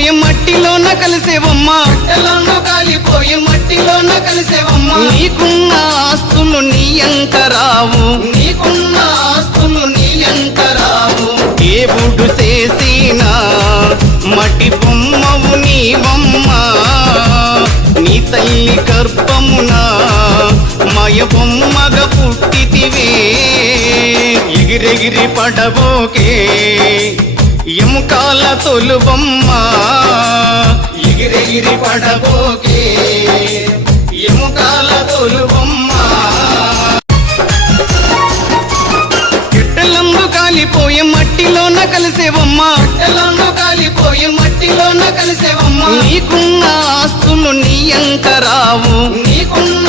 కాలిపోయే మట్టిలోన కలిసేవమ్మా, కట్టెలను కాలిపోయే మట్టిలోన కలిసేవమ్మా. నీకున్న ఆస్తులు నీ ఎంట రావు, నీకున్న ఆస్తులు నీ ఎంట రావు. దేవుడు చేసిన మట్టి బొమ్మవు నీవమ్మా, నీ తల్లి గర్భమున మాయ బొమ్మగా పుట్టితివే. ఎగిరెగిరి పడబోకే ఎముకాల తొలుబొమ్మ, ఎగిరెగిరి పడబోకే ఎముకాల తొలుబొమ్మ. గిట్టెలందు కాలిపోయే మట్టిలోన కలిసేవమ్మా, గిట్టెలందు కాలిపోయే మట్టిలోన కలిసేవమ్మా. నీకున్న ఆస్తులు నీ ఎంట రావు, నీకున్న